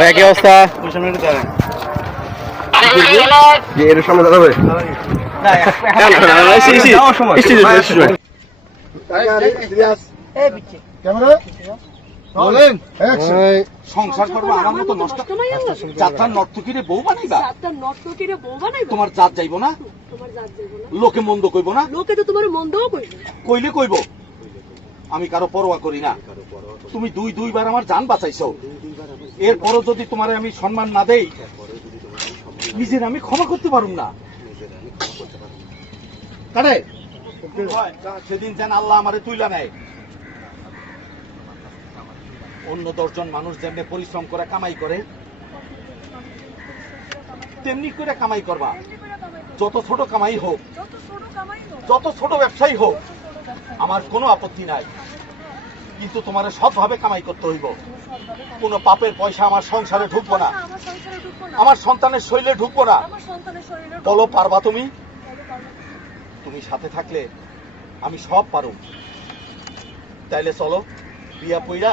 একই অবস্থা যে এর সামনে দাঁড়াবে সংসার করব আমার মতো নষ্ট যাত্রা নর্তকীরে বউ বানাইবা? নর্তকীরে বউ বানাইবো? তোমার জাত যাইব না? যাইবো না। লোকে মন্দ কইব না? লোকে তো তোমার মন্দও কইবে। কইলে কইব। আমি কারও পরোয়া করি না। তুমি দুই দুইবার আমার জান বাঁচাইছো। এরপরও যদি তোমার আমি সম্মান না দেই নিজের আমি ক্ষমা করতে পারুম না। কারে? সেদিন যেন আল্লাহ আমারে তুইলা নেয়। অন্য দশজন মানুষ যেমনি পরিশ্রম করে কামাই করে, তেমনি করে কামাই করবা। যত ছোট কামাই হোক, যত ছোট ব্যবসায়ী হোক, আমার কোনো আপত্তি নাই। কিন্তু তোমার সৎভাবে কামাই করতে হইব। কোনো পাপের পয়সা আমার সংসারে ঢুকবো না। আমার সন্তানের শৈলে ঢুকবো না। বলো, পারবা তুমি? তুমি সাথে থাকলে আমি সব পারো তাইলে চলো, বিয়া পইরা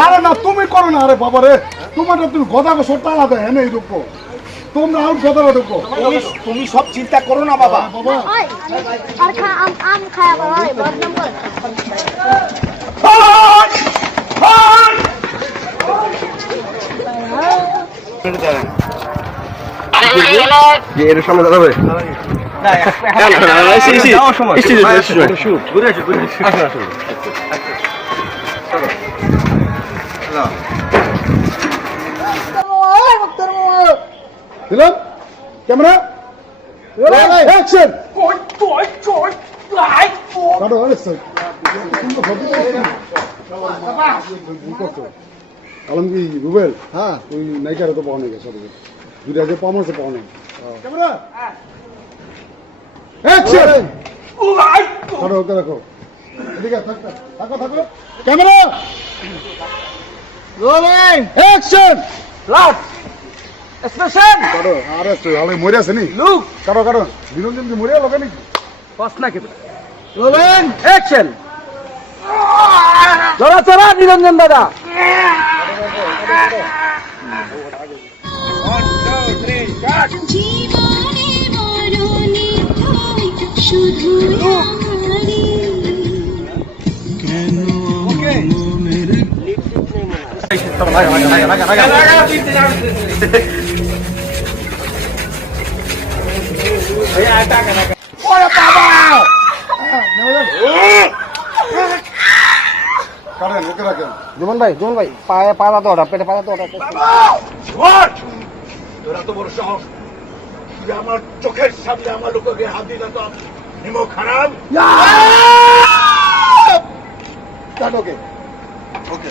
আরে না তুমি করো না আরে বাবা রে তোমার তুমি গদা গো সরটা আলাদা হ্যাঁ এই দুঃখ তোমরা আউট গদা দুঃখ তুমি সব চিন্তা করো না বাবা। বাবা। আর খা আম আম খায়া বাবা বদনাম করে। এর সামনে দাঁড়াবে। দিলাম ক্যামেরা অ্যাকশন আলম কি রুবেল হ্যাঁ ওই নাইকারে তো পাওয়া নেই গেছে দুইটা যে পাওয়া আছে পাওয়া নেই। ক্যামেরা। অ্যাকশন কাটো ওকে দেখো এদিকে থাক থাক, থাকো থাকো। ক্যামেরা রোলিং অ্যাকশন লাট স্পেশাল কাটো আরে তুই আলে মরে আছে নি? লুক কাটো কাটো নিরঞ্জন কি মরে লগে নাকি? কস না কেন রোলিং অ্যাকশন চলা চলা নিরঞ্জন দাদা। জীবনে মরণে তুই শুধু জুমন ভাই জুমন ভাই, পায়ে পা তো ওটা পেটে পা তো ওটা? তোর বড় আমার চোখের সামনে আমার হাত নিমো খারাপ? ওকে ওকে